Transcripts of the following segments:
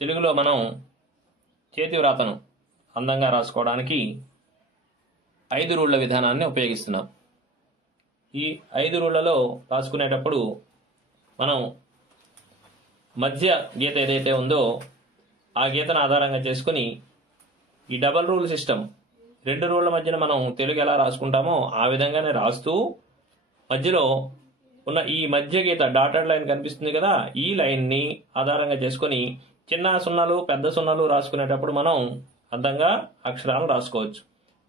తెలుగులో మనం చేతి వ్రాతను అందంగా రాసుకోవడానికి 5 రూళ్ల విధానాన్ని ఉపయోగిస్తున్నాం. ఈ 5 రూళ్లలో రాసుకునేటప్పుడు మనం మధ్య గీత ఏదైతే ఉందో ఆ గీతను ఆధారంగా చేసుకుని ఈ డబల్ రూల్ సిస్టమ్ 2 రూళ్ల మధ్యన మనం తెలుగు ఎలా రాసుకుంటామో ఆ విధంగానే రాస్తూ మధ్యలో ఉన్న ఈ మధ్య గీత డాటెడ్ లైన్ కనిపిస్తుంది కదా, ఈ లైన్ని ఆధారంగా చేసుకొని చిన్న సున్నాలు పెద్ద సున్నాలు రాసుకునేటప్పుడు మనం అందంగా అక్షరాలు రాసుకోవచ్చు.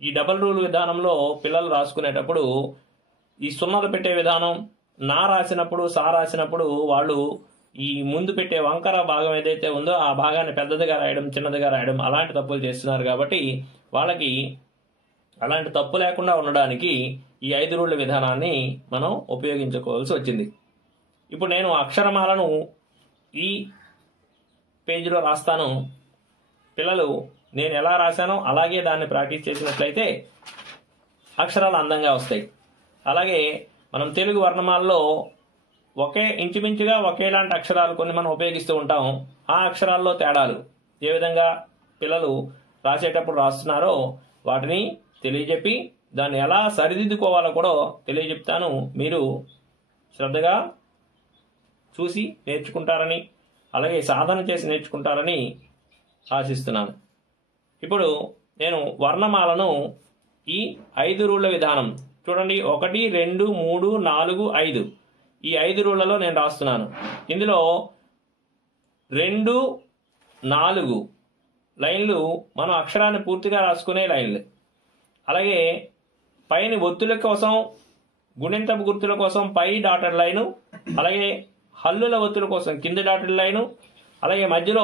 ఈ డబల్ రూల్ విధానంలో పిల్లలు రాసుకునేటప్పుడు ఈ సున్నాలు పెట్టే విధానం, నా రాసినప్పుడు సా రాసినప్పుడు వాళ్ళు ఈ ముందు పెట్టే వంకర భాగం ఏదైతే ఉందో ఆ భాగాన్ని పెద్దదిగా రాయడం చిన్నదిగా రాయడం అలాంటి తప్పులు చేస్తున్నారు. కాబట్టి వాళ్ళకి అలాంటి తప్పు లేకుండా ఉండడానికి ఈ 5 రూళ్ల విధానాన్ని మనం ఉపయోగించుకోవాల్సి వచ్చింది. ఇప్పుడు నేను అక్షరమాలను ఈ పేజీలో రాస్తాను. పిల్లలు నేను ఎలా రాశానో అలాగే దాన్ని ప్రాక్టీస్ చేసినట్లయితే అక్షరాలు అందంగా వస్తాయి. అలాగే మనం తెలుగు వర్ణమాలలో ఇంచుమించుగా ఒకేలాంటి అక్షరాలు కొన్ని మనం ఉపయోగిస్తూ ఉంటాం. ఆ అక్షరాల్లో తేడాలు ఏ విధంగా పిల్లలు రాసేటప్పుడు రాస్తున్నారో వాటిని తెలియజెప్పి దాన్ని ఎలా సరిదిద్దుకోవాలో కూడా తెలియజెప్తాను. మీరు శ్రద్ధగా చూసి నేర్చుకుంటారని అలాగే సాధన చేసి నేర్చుకుంటారని ఆశిస్తున్నాను. ఇప్పుడు నేను వర్ణమాలను ఈ 5 రూళ్ల విధానం చూడండి, 1, 2, 3, 4, 5 ఈ 5 రూళ్లలో నేను రాస్తున్నాను. ఇందులో 2, 4 లైన్లు మనం అక్షరాన్ని పూర్తిగా రాసుకునే లైన్లు. అలాగే పైన ఒత్తుల కోసం గుణింతపు గుర్తుల కోసం పై డాటెడ్ లైను, అలాగే హల్లుల ఒత్తుల కోసం కింద డాటెడ్ లైను, అలాగే మధ్యలో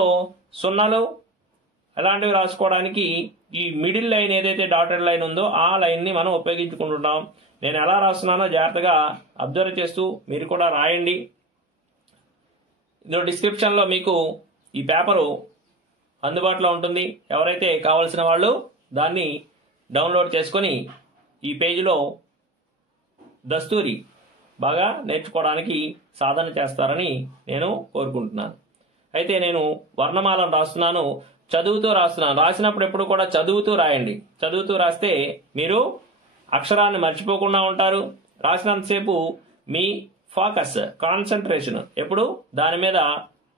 సున్నాలు అలాంటివి రాసుకోవడానికి ఈ మిడిల్ లైన్ ఏదైతే డాటెడ్ లైన్ ఉందో ఆ లైన్ని మనం ఉపయోగించుకుంటున్నాం. నేను ఎలా రాస్తున్నానో జాగ్రత్తగా అబ్జర్వ్ చేస్తూ మీరు కూడా రాయండి. ఇందులో డిస్క్రిప్షన్లో మీకు ఈ పేపరు అందుబాటులో ఉంటుంది. ఎవరైతే కావలసిన వాళ్ళు దాన్ని డౌన్లోడ్ చేసుకొని ఈ పేజీలో దస్తూరి బాగా నేర్చుకోవడానికి సాధన చేస్తారని నేను కోరుకుంటున్నాను. అయితే నేను వర్ణమాలను రాస్తున్నాను, చదువుతూ రాస్తున్నాను. రాసినప్పుడు ఎప్పుడు కూడా చదువుతూ రాయండి. చదువుతూ రాస్తే మీరు అక్షరాన్ని మర్చిపోకుండా ఉంటారు. రాసినంతసేపు మీ ఫోకస్ కాన్సన్ట్రేషన్ ఎప్పుడు దాని మీద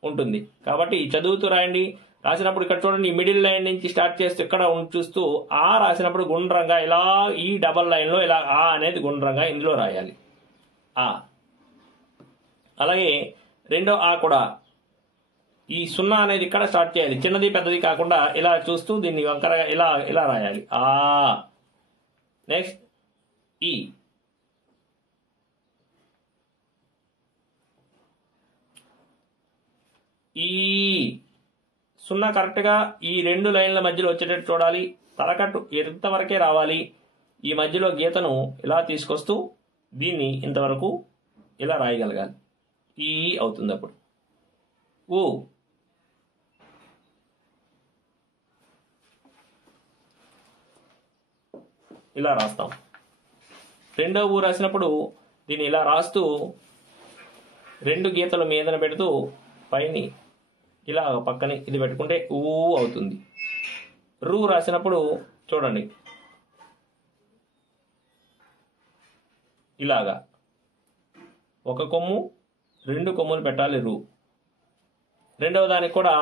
ఉంటుంది. కాబట్టి చదువుతూ రాయండి. రాసినప్పుడు ఇక్కడ చూడండి, మిడిల్ లైన్ నుంచి స్టార్ట్ చేస్తూ ఇక్కడ చూస్తూ ఆ రాసినప్పుడు గుండ్రంగా ఇలా ఈ డబల్ లైన్లో ఇలా ఆ అనేది గుండ్రంగా ఇందులో రాయాలి. ఆ అలాగే రెండో ఆ కూడా ఈ సున్నా అనేది ఇక్కడ స్టార్ట్ చేయాలి. చిన్నది పెద్దది కాకుండా ఇలా చూస్తూ దీన్ని వంకరగా ఇలా ఇలా రాయాలి. ఆ నెక్స్ట్ ఈ ఈ సున్నా కరెక్ట్గా ఈ 2 లైన్ల మధ్యలో వచ్చేటట్టు చూడాలి. తలకట్టు ఇంతవరకే రావాలి. ఈ మధ్యలో గీతను ఇలా తీసుకొస్తూ దీన్ని ఇంతవరకు ఇలా రాయగలగాలి. ఈ అవుతుంది. అప్పుడు ఊ ఇలా రాస్తాం. రెండో ఊ రాసినప్పుడు దీన్ని ఇలా రాస్తూ 2 గీతల మీదన పెడుతూ పైని ఇలా పక్కని ఇది పెట్టుకుంటే ఊ అవుతుంది. రూ రాసినప్పుడు చూడండి ఇలాగా 1 కొమ్ము 2 కొమ్ములు పెట్టాలి రూ. రెండవ దానికి కూడా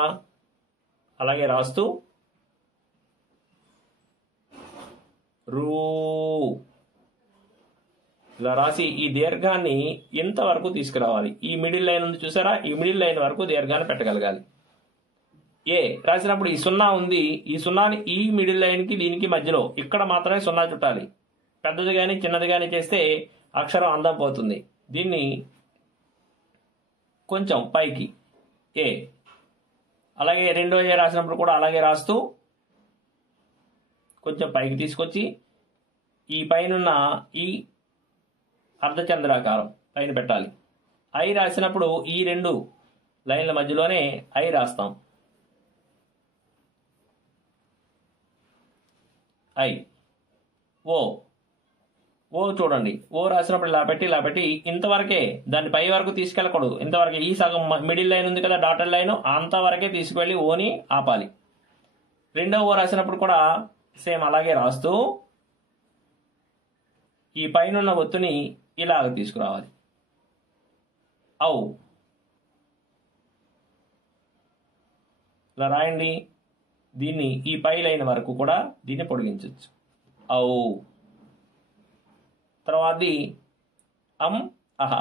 అలాగే రాస్తూ రూ ఇలా రాసి ఈ దీర్ఘాన్ని ఇంతవరకు తీసుకురావాలి. ఈ మిడిల్ లైన్ ఉంది చూసారా, ఈ మిడిల్ లైన్ వరకు దీర్ఘాన్ని పెట్టగలగాలి. ఏ రాసినప్పుడు ఈ సున్నా ఉంది, ఈ సున్నాని ఈ మిడిల్ లైన్కి దీనికి మధ్యలో ఇక్కడ మాత్రమే సున్నా చుట్టాలి. పెద్దది కానీ చిన్నది కానీ చేస్తే అక్షరం అందం పోతుంది. దీన్ని కొంచెం పైకి ఏ అలాగే రెండో ఏ రాసినప్పుడు కూడా అలాగే రాస్తూ కొంచెం పైకి తీసుకొచ్చి ఈ పైనున్న ఈ అర్ధచంద్రాకారం పైన పెట్టాలి. ఐ రాసినప్పుడు ఈ 2 లైన్ల మధ్యలోనే ఐ రాస్తాం. ఐ ఓ ఓ చూడండి, ఓ రాసినప్పుడు ఇలా పెట్టి ఇంతవరకే, దాన్ని పై వరకు తీసుకెళ్ళకూడదు. ఇంతవరకే, ఈ సగం మిడిల్ లైన్ ఉంది కదా డాటెడ్ లైన్, అంతవరకే తీసుకువెళ్ళి ఓని ఆపాలి. రెండో ఓ రాసినప్పుడు కూడా సేమ్ అలాగే రాస్తూ ఈ పైన ఒత్తుని ఇలాగ తీసుకురావాలి. ఇలా రాయండి. దీన్ని ఈ పై లైన్ వరకు కూడా దీన్ని పొడిగించవచ్చు. తర్వాతది అహ.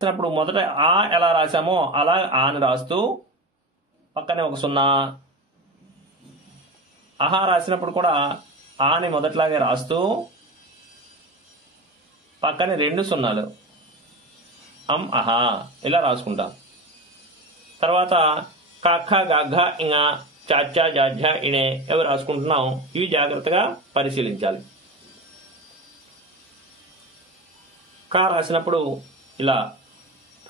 రాసినప్పుడు మొదట ఆ ఎలా రాసామో అలా ఆని రాస్తూ పక్కనే ఒక 0. అహా రాసినప్పుడు కూడా ఆని మొదట్లాగే రాస్తూ పక్కనే 2 0. అహా ఇలా రాసుకుంటాం. తర్వాత కఖ గఘ ఇంగ చాచా జాఝ ఇణే ఎవరు రాసుకుంటున్నాం, ఇవి జాగ్రత్తగా పరిశీలించాలి. కా రాసినప్పుడు ఇలా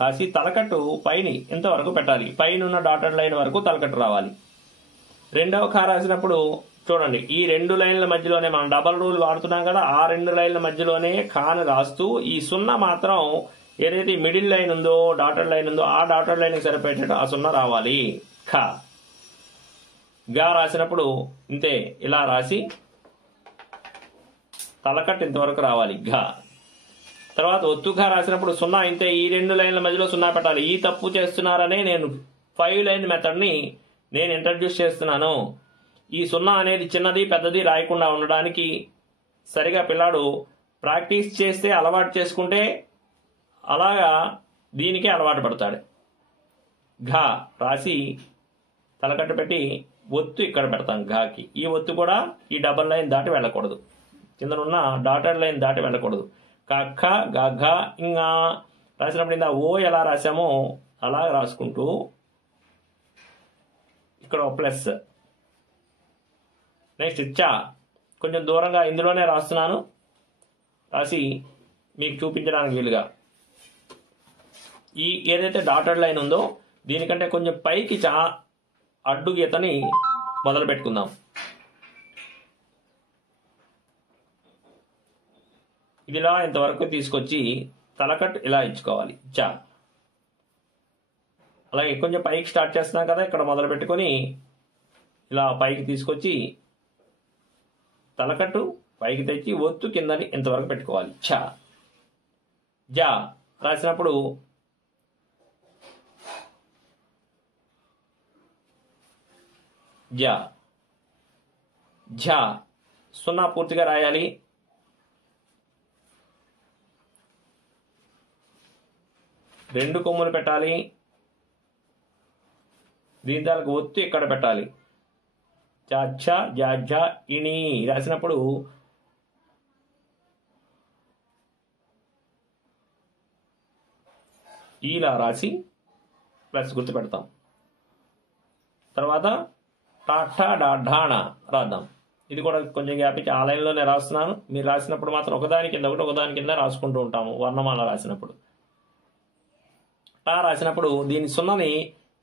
రాసి తలకట్టు పైని ఇంతవరకు పెట్టాలి. పైన ఉన్న డాటెడ్ లైన్ వరకు తలకట్టు రావాలి. రెండవ కా రాసినప్పుడు చూడండి, ఈ 2 లైన్ల మధ్యలోనే మనం డబల్ రూల్ వాడుతున్నాం కదా, ఆ 2 లైన్ల మధ్యలోనే కాను రాస్తూ ఈ 0 మాత్రం ఏదైతే మిడిల్ లైన్ ఉందో డాటెడ్ లైన్ ఉందో ఆ డాటెడ్ లైన్ కి సరిపోయేటట్టు ఆ 0 రావాలి. ఖ. గా రాసినప్పుడు ఇంతే, ఇలా రాసి తలకట్టు ఇంతవరకు రావాలి. ఘ. తర్వాత ఒత్తుగా రాసినప్పుడు 0 ఇంతే, ఈ 2 లైన్ల మధ్యలో 0 పెట్టాలి. ఈ తప్పు చేస్తున్నారనే నేను 5 లైన్ మెథడ్ని నేను ఇంట్రడ్యూస్ చేస్తున్నాను. ఈ 0 అనేది చిన్నది పెద్దది రాయకుండా ఉండడానికి సరిగా పిల్లాడు ప్రాక్టీస్ చేస్తే అలవాటు చేసుకుంటే అలాగా దీనికి అలవాటు పడతాడు. ఘా రాసి తలకట్టు పెట్టి ఒత్తు ఇక్కడ పెడతాం ఘాకి. ఈ ఒత్తు కూడా ఈ డబల్ లైన్ దాటి వెళ్ళకూడదు, కిందనున్న డాటెడ్ లైన్ దాటి వెళ్ళకూడదు. కఖ గఘ ఇంగా రాసినప్పుడు ఇందా ఓ ఎలా రాసామో అలా రాసుకుంటూ ఇక్కడ ప్లస్. నెక్స్ట్ చ కొంచెం దూరంగా ఇందులోనే రాస్తున్నాను, రాసి మీకు చూపించడానికి వీలుగా. ఈ ఏదైతే డాటెడ్ లైన్ ఉందో దీనికంటే కొంచెం పైకి అడ్డు గీతని మొదలు పెట్టుకుందాం. ఇదిలా ఇంతవరకు తీసుకొచ్చి తలకట్ ఇలా ఇచ్చుకోవాలి. చ. అలాగే కొంచెం పైకి స్టార్ట్ చేస్తున్నాం కదా, ఇక్కడ మొదలు పెట్టుకొని ఇలా పైకి తీసుకొచ్చి తలకట్టు పైకి తెచ్చి ఒత్తు కిందని ఇంతవరకు పెట్టుకోవాలి. చ. జ రాసినప్పుడు జ. ఝ 0 పూర్తిగా రాయాలి. రెండు కొమ్ములు పెట్టాలి. దీని దానికి ఒత్తు ఇక్కడ పెట్టాలి. చాఛ జాఝ ఇణి రాసినప్పుడు ఇలా రాసి ప్లస్ గుర్తు పెడతాం. తర్వాత టాఠా డాఢాణ రాద్దాం. ఇది కూడా కొంచెం గ్యాప్ ఇచ్చి ఆ లైన్లోనే రాస్తున్నాను. మీరు రాసినప్పుడు మాత్రం ఒకదాని కింద ఒకదాని కింద రాసుకుంటూ ఉంటాము వర్ణమాల రాసినప్పుడు. టా రాసినప్పుడు దీని 0ని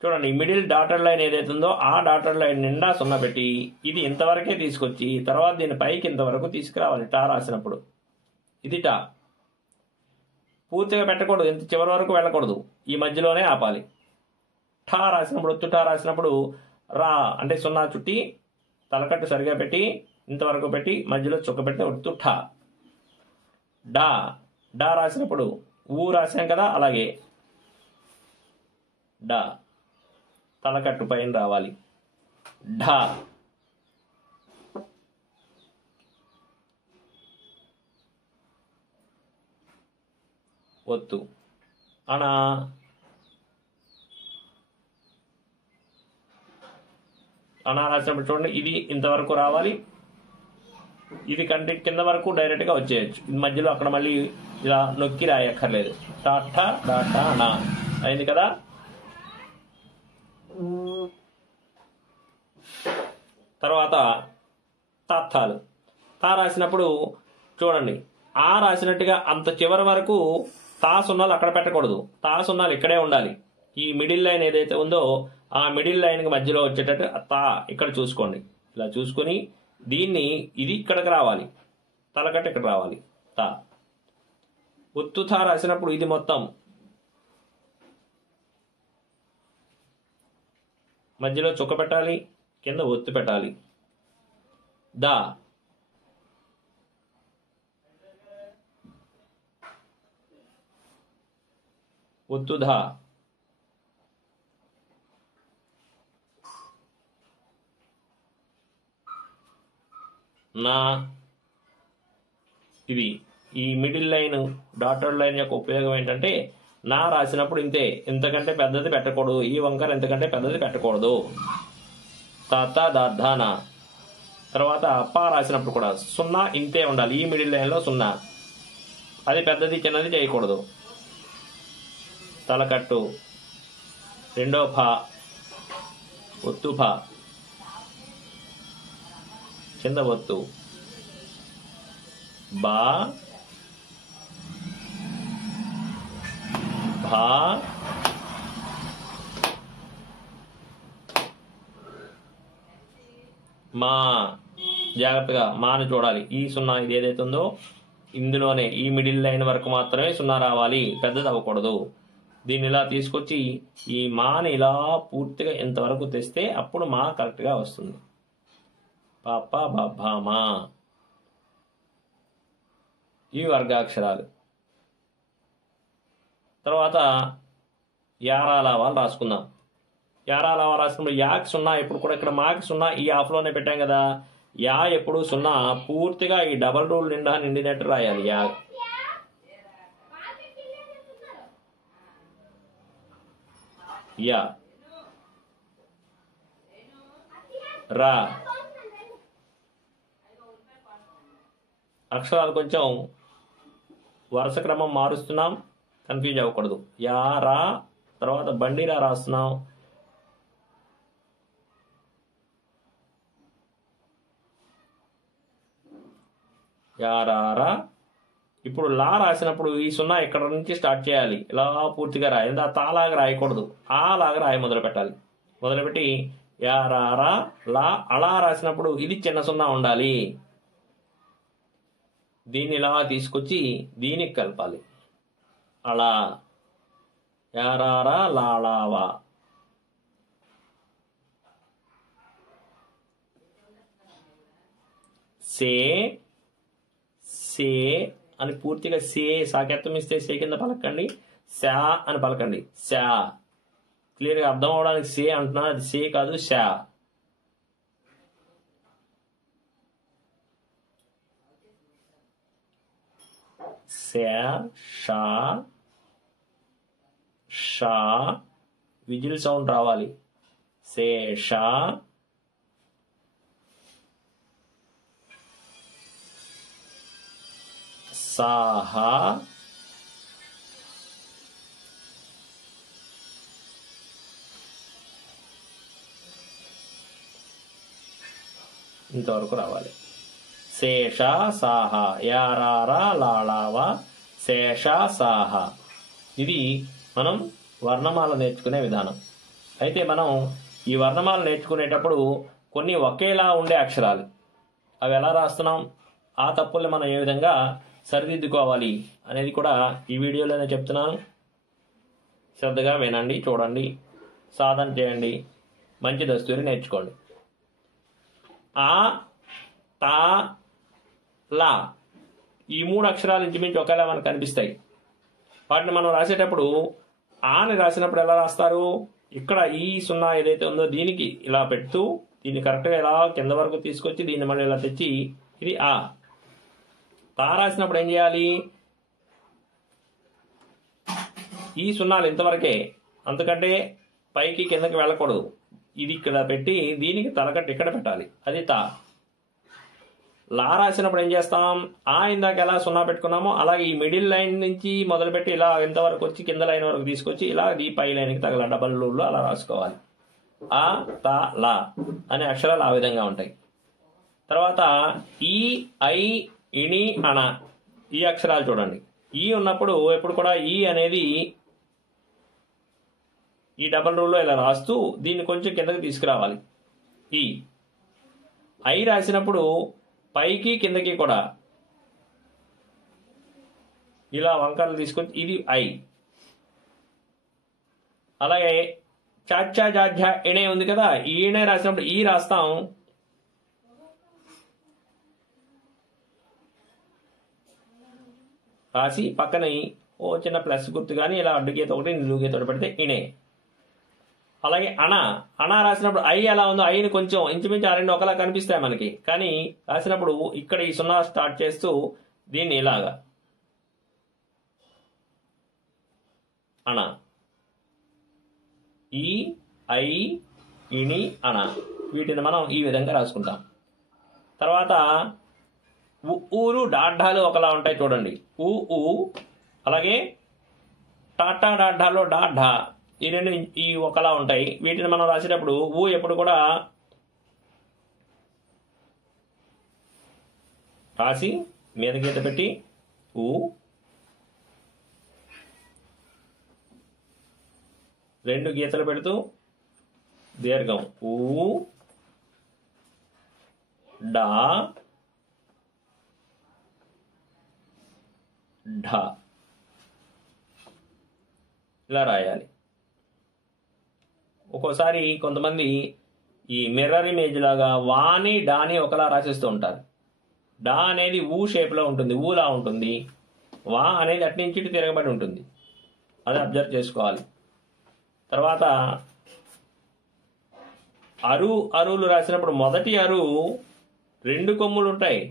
చూడండి, మిడిల్ డాటెడ్ లైన్ ఏదైతే ఉందో ఆ డాటెడ్ లైన్ నిండా 0 పెట్టి ఇది ఇంతవరకే తీసుకొచ్చి తర్వాత దీని పైకి ఇంతవరకు తీసుకురావాలి. టా రాసినప్పుడు ఇది టా. పూర్తిగా పెట్టకూడదు, ఇంత చివరి వరకు వెళ్ళకూడదు, ఈ మధ్యలోనే ఆపాలి. ఠా రాసినప్పుడు ఒత్తు ఠా రాసినప్పుడు రా అంటే 0 చుట్టి తలకట్టు సరిగా పెట్టి ఇంతవరకు పెట్టి మధ్యలో చుక్క పెట్టి ఒత్తు ఠా. డా. డా రాసినప్పుడు ఊ రాసాం కదా, అలాగే డా తలకట్టు పైన రావాలి. ఢా. ఒత్తు అనా. అనా రాసినప్పుడు చూడండి, ఇది ఇంతవరకు రావాలి, ఇది కంటి కింద వరకు డైరెక్ట్గా వచ్చేయచ్చు. ఇది మధ్యలో అక్కడ మళ్ళీ ఇలా నొక్కి రాయక్కర్లేదు. టాఠా డాటా నా అయింది కదా. తర్వాత తాత్తాలు. తా రాసినప్పుడు చూడండి, ఆ రాసినట్టుగా అంత చివరి వరకు తా 0 అక్కడ పెట్టకూడదు, తా 0 ఇక్కడే ఉండాలి. ఈ మిడిల్ లైన్ ఏదైతే ఉందో ఆ మిడిల్ లైన్కి మధ్యలో వచ్చేటట్టు తా ఇక్కడ చూసుకోండి. ఇలా చూసుకొని దీన్ని ఇది ఇక్కడికి రావాలి. తలకట్టు ఇక్కడ రావాలి తా. ఒత్తు థా రాసినప్పుడు ఇది మొత్తం మధ్యలో చుక్క పెట్టాలి, కింద ఒత్తు పెట్టాలి. దా ఒత్తు ధా. నా ఇది ఈ మిడిల్ లైన్ డాటెడ్ లైన్ యొక్క ఉపయోగం ఏంటంటే నా రాసినప్పుడు ఇంతే, ఇంతకంటే పెద్దది పెట్టకూడదు, ఈ వంకర ఇంతకంటే పెద్దది పెట్టకూడదు. తాత దాధానా. తర్వాత పా రాసినప్పుడు కూడా సున్నా ఇంతే ఉండాలి, ఈ మిడిల్ లైన్లో సున్నా, అది పెద్దది చిన్నది చేయకూడదు. తలకట్టు రెండో ఫా ఒత్తు ఫా కింద ఒత్తు బా భా మా. జాగ్రత్తగా మాను చూడాలి. ఈ సున్నా ఇది ఏదైతే ఉందో ఇందులోనే ఈ మిడిల్ లైన్ వరకు మాత్రమే సున్నా రావాలి, పెద్దది అవ్వకూడదు. దీన్ని ఇలా తీసుకొచ్చి ఈ మాని ఇలా పూర్తిగా ఇంతవరకు తెస్తే అప్పుడు మా కరెక్ట్గా వస్తుంది. పాప బాబా మా. ఇవి వర్గాక్షరాలు. తర్వాత యారాలావాలు రాసుకుందాం. యారాలావా రాసినప్పుడు యాకి సున్నా ఎప్పుడు కూడా ఇక్కడ మాకి సున్నా ఈ ఆఫ్లోనే పెట్టాం కదా. యా ఎప్పుడు సున్నా పూర్తిగా ఈ డబల్ రూల్ నిండా నిండినట్టు రాయాలి. యా యా రా. అక్షరాలు కొంచెం వరుస క్రమం మారుస్తున్నాం, కన్ఫ్యూజ్ అవ్వకూడదు. యా రా తర్వాత బండిరా రాస్తున్నాం. యా రా రా. ఇప్పుడు లా రాసినప్పుడు ఈ సున్నా ఇక్కడ నుంచి స్టార్ట్ చేయాలి, ఇలా పూర్తిగా రాయాలి. తాలాగా రాయకూడదు, ఆ లాగా రాయి మొదలు పెట్టాలి. మొదలుపెట్టి యా రా రా లా. అలా రాసినప్పుడు ఇది చిన్న సున్నా ఉండాలి, దీన్ని ఇలా తీసుకొచ్చి దీనికి కలపాలి. అలా యారారా లాలావా. సే సే అని పూర్తిగా సే సాకెత్తం ఇస్తే సే కింద పలకండి, శా అని పలకండి. శా క్లియర్గా అర్థం అవడానికి సే అంటున్నా, అది సే కాదు శా. శా షా షా విజిల్ సౌండ్ రావాలి. శేషా సాహా ఇంతవరకు రావాలి. శేష సాహ యారారా లాళావా శేష సాహ. ఇది మనం వర్ణమాల నేర్చుకునే విధానం. అయితే మనం ఈ వర్ణమాల నేర్చుకునేటప్పుడు కొన్ని ఒకేలా ఉండే అక్షరాలు అవి ఎలా రాస్తున్నాం, ఆ తప్పుల్ని మనం ఏ విధంగా సరిదిద్దుకోవాలి అనేది కూడా ఈ వీడియోలోనే చెప్తున్నాను. శ్రద్ధగా వినండి, చూడండి, సాధన చేయండి, మంచి దస్తూరి నేర్చుకోండి. ఆ తా లా ఈ మూడు అక్షరాలు ఇంచుమించు ఒకేలా మనకు కనిపిస్తాయి. వాటిని మనం రాసేటప్పుడు ఆని రాసినప్పుడు ఎలా రాస్తారు, ఇక్కడ ఈ సున్నా ఏదైతే ఉందో దీనికి ఇలా పెడుతూ దీన్ని కరెక్ట్గా ఇలా కింద వరకు తీసుకొచ్చి దీన్ని మళ్ళీ ఇలా తెచ్చి ఇది ఆ. తా రాసినప్పుడు ఏం చేయాలి, ఈ సున్నాలు ఇంతవరకే, అంతకంటే పైకి కిందకి వెళ్ళకూడదు. ఇది ఇక్కడ పెట్టి దీనికి తలకట్టు ఇక్కడ పెట్టాలి, అది తా. లా రాసినప్పుడు ఏం చేస్తాం, ఆ ఇందాక ఎలా సున్నా పెట్టుకున్నామో అలాగే ఈ మిడిల్ లైన్ నుంచి మొదలుపెట్టి ఇలా ఇంతవరకు వచ్చి కింద లైన్ వరకు తీసుకొచ్చి ఇలా ఈ పై లైన్కి తగల డబల్ రూల్లో అలా రాసుకోవాలి. ఆ తా లా అనే అక్షరాలు ఆ విధంగా ఉంటాయి. తర్వాత ఈ ఐ ఇణి అణ ఈ అక్షరాలు చూడండి. ఈ ఉన్నప్పుడు ఎప్పుడు కూడా ఈ అనేది ఈ డబల్ రూల్లో ఇలా రాస్తూ దీన్ని కొంచెం కిందకి తీసుకురావాలి. ఈ ఐ రాసినప్పుడు పైకి కిందకి కూడా ఇలా వంకరలు తీసుకొచ్చి ఇది ఐ. అలాగే చాచా జాఝా ఎణే ఉంది కదా, ఈ ఎణే రాసినప్పుడు ఈ రాస్తాం. రాసి పక్కన ఓ చిన్న ప్లస్ గుర్తు కానీ ఇలా అడ్డుగీత ఒకటి నిలువుగీత ఒకటి పెడితే ఇణే. అలాగే అణ రాసినప్పుడు ఐ ఎలా ఉందో ఐని కొంచెం ఇంచుమించు ఆ రెండు ఒకలా కనిపిస్తాయి మనకి, కానీ రాసినప్పుడు ఇక్కడ ఈ 0 స్టార్ట్ చేస్తూ దీన్ని ఇలాగా అణ, ఈ ఐ ఇణి అణ, వీటిని మనం ఈ విధంగా రాసుకుంటాం. తర్వాత ఊరు డాఢాలు ఒకలా ఉంటాయి చూడండి, ఊ. అలాగే టాటా డాఢాలో డాఢా, ఈ రెండు ఈ ఒకలా ఉంటాయి. వీటిని మనం రాసేటప్పుడు ఊ ఎప్పుడు కూడా రాసి మీద గీత పెట్టి ఊ, రెండు గీతలు పెడుతూ దీర్ఘం ఊ డా ఢ ఇలా రాయాలి. ఒక్కోసారి కొంతమంది ఈ మిర్రర్ ఇమేజ్ లాగా వాని డాని ఒకలా రాసేస్తూ ఉంటారు. డా అనేది ఊ షేప్లో ఉంటుంది, ఊలా ఉంటుంది. వా అనేది అటు నుంచి ఇటు తిరగబడి ఉంటుంది, అది అబ్జర్వ్ చేసుకోవాలి. తర్వాత అరువులు రాసినప్పుడు మొదటి అరు 2 కొమ్ములు ఉంటాయి.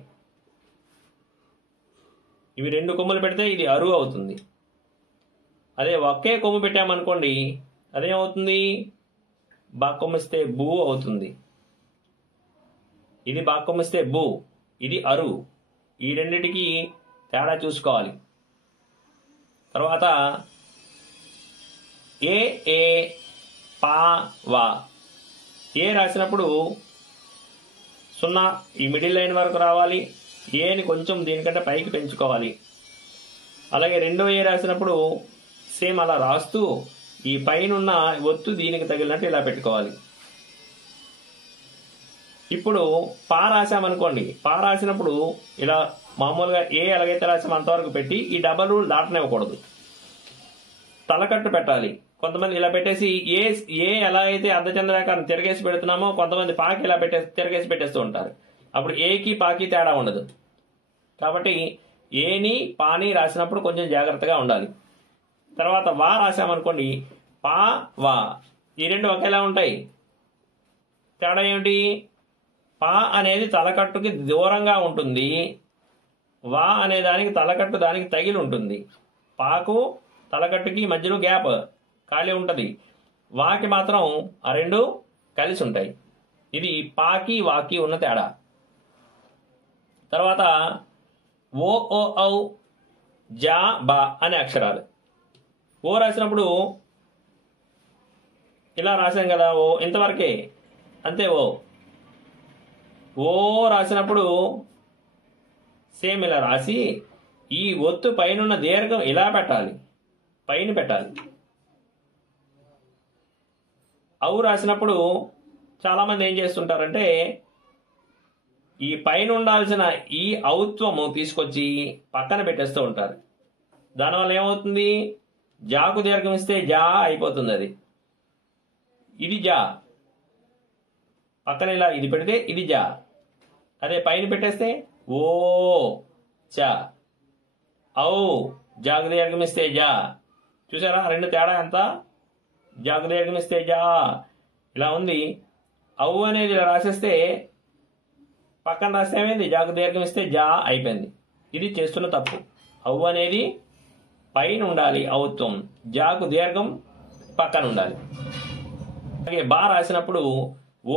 ఇవి 2 కొమ్ములు పెడితే ఇది అరు అవుతుంది. అదే ఒకే కొమ్ము పెట్టామనుకోండి అదేమవుతుంది, బాక్కొమ్మిస్తే బూ అవుతుంది. ఇది బాక్కొమ్మిస్తే బూ, ఇది అరు. ఈ రెండిటికి తేడా చూసుకోవాలి. తర్వాత ఏ పా వా, ఏ రాసినప్పుడు 0 ఈ మిడిల్ లైన్ వరకు రావాలి. ఏని కొంచెం దీనికంటే పైకి పెంచుకోవాలి. అలాగే రెండో ఏ రాసినప్పుడు సేమ్ అలా రాస్తూ ఈ పైన ఒత్తు దీనికి తగిలినట్టు ఇలా పెట్టుకోవాలి. ఇప్పుడు పా రాసామనుకోండి, పా రాసినప్పుడు ఇలా మామూలుగా ఏ ఎలాగైతే రాసామో అంతవరకు పెట్టి ఈ డబల్ రూల్ దాటనివ్వకూడదు, తలకట్టు పెట్టాలి. కొంతమంది ఇలా పెట్టేసి ఏ ఎలా అయితే అర్ధచంద్రాకారం తిరగేసి పెడుతున్నామో కొంతమంది పాకి ఇలా తిరగేసి పెట్టేస్తూ ఉంటారు. అప్పుడు ఏకి పాకి తేడా ఉండదు. కాబట్టి ఏని పాని రాసినప్పుడు కొంచెం జాగ్రత్తగా ఉండాలి. తర్వాత వా రాసామనుకోండి, పా వా ఈ రెండు ఒకేలా ఉంటాయి. తేడా ఏమిటి, పా అనేది తలకట్టుకి దూరంగా ఉంటుంది, వా అనే దానికి తలకట్టు దానికి తగిలి ఉంటుంది. పాకు తలకట్టుకి మధ్యలో గ్యాప్ ఖాళీ ఉంటుంది, వాకి మాత్రం ఆ రెండు కలిసి ఉంటాయి. ఇది పాకి వాకి ఉన్న తేడా. తర్వాత ఓ ఓ ఔ జా బా అనే అక్షరాలు. ఓ రాసినప్పుడు ఇలా రాసాం కదా, ఓ ఇంతవరకే అంతే. ఓ రాసినప్పుడు సేమ్ ఇలా రాసి ఈ ఒత్తు పైన దీర్ఘం ఇలా పెట్టాలి, పైన పెట్టాలి. ఔ రాసినప్పుడు చాలామంది ఏం చేస్తుంటారంటే ఈ పైన ఉండాల్సిన ఈ ఔత్వము తీసుకొచ్చి పక్కన పెట్టేస్తూ ఉంటారు. దానివల్ల ఏమవుతుంది, జాకు దీర్ఘం ఇస్తే జా అయిపోతుంది. అది ఇది జా, పక్కన ఇలా ఇది పెడితే ఇది జా. అదే పైన పెట్టేస్తే ఓ చా, ఔ జాకు దీర్ఘం ఇస్తే జా. చూసారా రెండు తేడా ఎంత, జాకు దీర్ఘం ఇస్తే జా ఇలా ఉంది. ఔ అనేది ఇలా రాసేస్తే పక్కన రాస్తే ఏమైంది, జాకు దీర్ఘం ఇస్తే జా అయిపోయింది. ఇది చేస్తున్న తప్పు. ఔ అనేది పైన ఉండాలి ఔత్వం, జాకు దీర్ఘం పక్కన ఉండాలి. అలాగే బా రాసినప్పుడు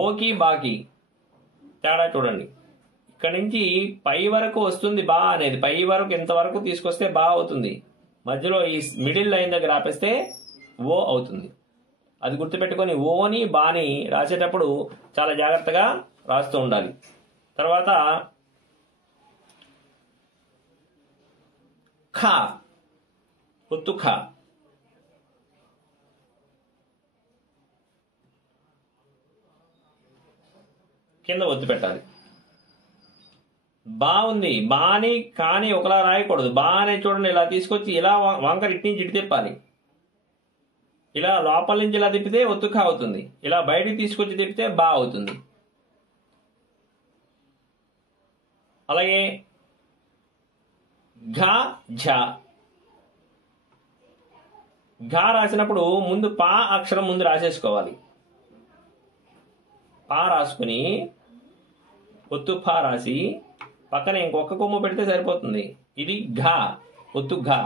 ఓకి బాకి తేడా చూడండి. ఇక్కడ నుంచి పై వరకు వస్తుంది బా అనేది, పై వరకు ఇంతవరకు తీసుకొస్తే బా అవుతుంది. మధ్యలో ఈ మిడిల్ లైన్ దగ్గర ఆపేస్తే ఓ అవుతుంది. అది గుర్తుపెట్టుకొని ఓని బాని రాసేటప్పుడు చాలా జాగ్రత్తగా రాస్తూ ఉండాలి. తర్వాత ఖా, ఒత్తు ఖా. కింద ఒత్తు పెట్టాలి. బా ఉంది, బాని కానీ ఒకలా రాయకూడదు. బా అనే చూడండి ఇలా తీసుకొచ్చి ఇలా వంకర ఇటు నుంచి ఇటు తిప్పాలి. ఇలా లోపల నుంచి ఇలా తిప్పితే ఒత్తు ఖా అవుతుంది, ఇలా బయటికి తీసుకొచ్చి తిప్పితే బా అవుతుంది. అలాగే ఘా ఝ, ఘా రాసినప్పుడు ముందు పా అక్షరం ముందు రాసేసుకోవాలి. పా రాసుకుని ఒత్తు ఫా రాసి పక్కన ఇంకొక కొమ్ము పెడితే సరిపోతుంది. ఇది ఘా, ఒత్తు ఘా.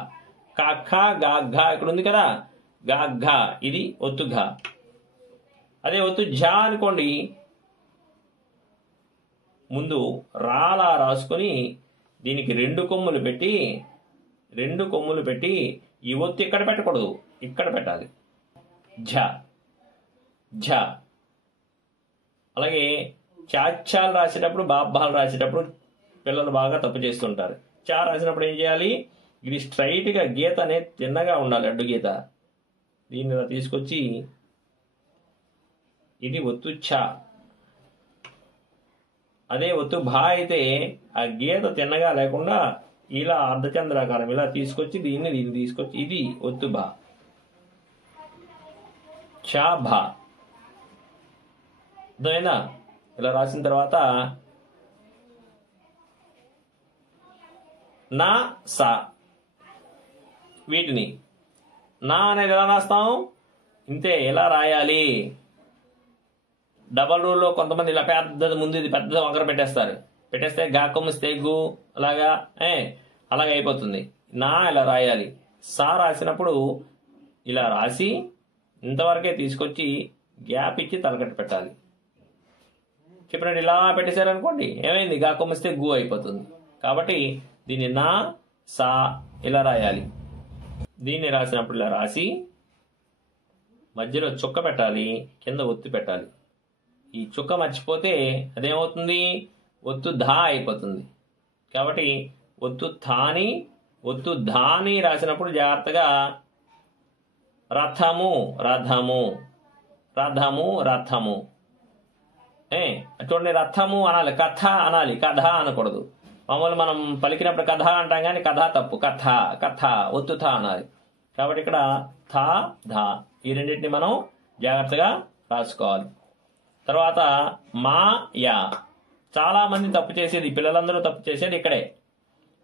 కా ఖా గా ఘా ఇక్కడ ఉంది కదా, గా ఘా, ఇది ఒత్తు ఘా. అదే ఒత్తు ఝా అనుకోండి, ముందు రాలా రాసుకొని దీనికి రెండు కొమ్ములు పెట్టి ఈ ఒత్తు ఇక్కడ పెట్టకూడదు, ఇక్కడ పెట్టాలి. ఝ ఝ. అలాగే చాచాలు రాసేటప్పుడు, బాబ్బాలు రాసేటప్పుడు పిల్లలు బాగా తప్పు చేస్తుంటారు. చా రాసినప్పుడు ఏం చేయాలి, ఇది స్ట్రైట్గా గీత అనేది తిన్నగా ఉండాలి, అడ్డు గీత. దీన్ని ఇలా తీసుకొచ్చి ఇది ఒత్తు ఛ. అదే ఒత్తు భా అయితే ఆ గీత తిన్నగా లేకుండా ఇలా అర్ధచంద్రాకారం ఇలా తీసుకొచ్చి దీన్ని తీసుకొచ్చి ఇది ఒత్తు భా, ఛ భా. అర్థమైందా? ఇలా రాసిన తర్వాత నా సా, వీటిని నా అనేది ఎలా రాస్తాం, ఇంతే ఎలా రాయాలి. డబల్ రూల్లో కొంతమంది ఇలా పెద్దది ముందు ఇది పెద్ద వంకర పెట్టేస్తే గా కొమ్మిస్తే గు అలాగా అలాగే అయిపోతుంది. నా ఇలా రాయాలి. సా రాసినప్పుడు ఇలా రాసి ఇంతవరకే తీసుకొచ్చి గ్యాప్ ఇచ్చి తలకట్టు పెట్టాలి. చెప్పినట్టు ఇలా పెట్టేశారనుకోండి ఏమైంది, గా కొమ్మిస్తే గు అయిపోతుంది. కాబట్టి దీన్ని నా సా ఇలా రాయాలి. దీన్ని రాసినప్పుడు ఇలా రాసి మధ్యలో చుక్క పెట్టాలి, కింద ఒత్తి పెట్టాలి. ఈ చుక్క మర్చిపోతే అదేమవుతుంది, ఒత్తు ధా అయిపోతుంది. కాబట్టి ఒత్తు థాని ఒత్తు ధాని రాసినప్పుడు జాగ్రత్తగా రథము రథము రథము రథము చూడండి, రథము అనాలి, కథ అనాలి, కథ అనకూడదు. మామూలు మనం పలికినప్పుడు కథ అంటాం కానీ కథ తప్పు, కథ కథ ఒత్తు థా అనాలి. కాబట్టి ఇక్కడ థా ధా ఈ రెండింటిని మనం జాగ్రత్తగా రాసుకోవాలి. తర్వాత మా యా, చాలా మంది తప్పు చేసేది, పిల్లలందరూ తప్పు చేసేది ఇక్కడే.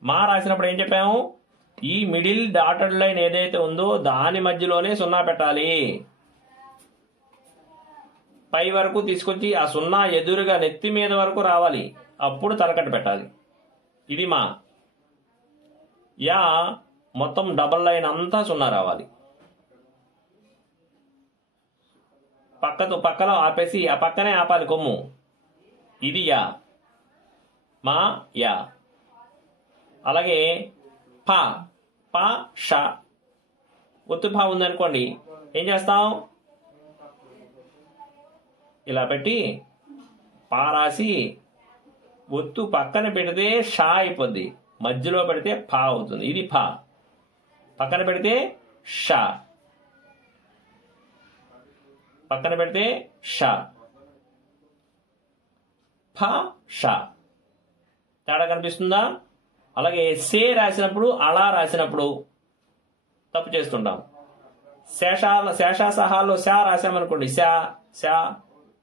మా రాసినప్పుడు ఏం చెప్పాము, ఈ మిడిల్ డాటెడ్ లైన్ ఏదైతే ఉందో దాని మధ్యలోనే సున్నా పెట్టాలి. పై వరకు తీసుకొచ్చి ఆ సున్నా ఎదురుగా నెత్తి మీద వరకు రావాలి, అప్పుడు తలకట్టు పెట్టాలి. ఇది మా. యా మొత్తం డబల్ లైన్ అంతా సున్నా రావాలి. పక్కలో ఆపేసి ఆ పక్కనే ఆపాలి కొమ్ము. ఇది యా, మా యా. అలాగే పా పా షా, ఒత్తు భా ఉందనుకోండి ఏం చేస్తాం, ఇలా పెట్టి పా రాసి ఒత్తు పక్కన పెడితే షా అయిపోద్ది, మధ్యలో పెడితే ఫా అవుతుంది. ఇది ఫా, పక్కన పెడితే షా, పక్కన పెడితే షా, ఫా షా. తేడా కనిపిస్తుందా? అలాగే సే రాసినప్పుడు అలా రాసినప్పుడు తప్పు చేస్తుంటాం. శేషాసహాల్లో శా రాసామనుకోండి, శా శా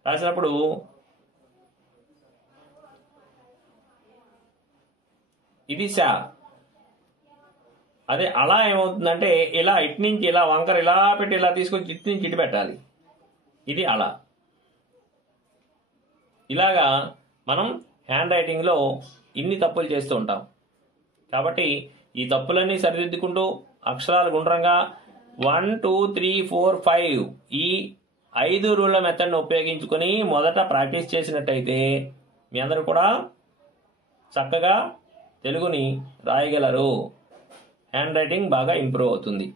రాసినప్పుడు ఇది శా. అదే అలా ఏమవుతుందంటే ఇలా ఇటు నుంచి ఇలా వంకర ఇలా పెట్టి ఇలా తీసుకొచ్చి ఇటు నుంచి ఇటు పెట్టాలి. ఇది అలా. ఇలాగా మనం హ్యాండ్ రైటింగ్లో ఇన్ని తప్పులు చేస్తూ ఉంటాం. కాబట్టి ఈ తప్పులన్నీ సరిదిద్దుకుంటూ అక్షరాలు గుండ్రంగా 1 2 3 4 5 ఈ 5 రూళ్ల మెథడ్ను ఉపయోగించుకొని మొదట ప్రాక్టీస్ చేసినట్టయితే మీ అందరూ కూడా చక్కగా తెలుగుని రాయగలరు. హ్యాండ్ రైటింగ్ బాగా ఇంప్రూవ్ అవుతుంది.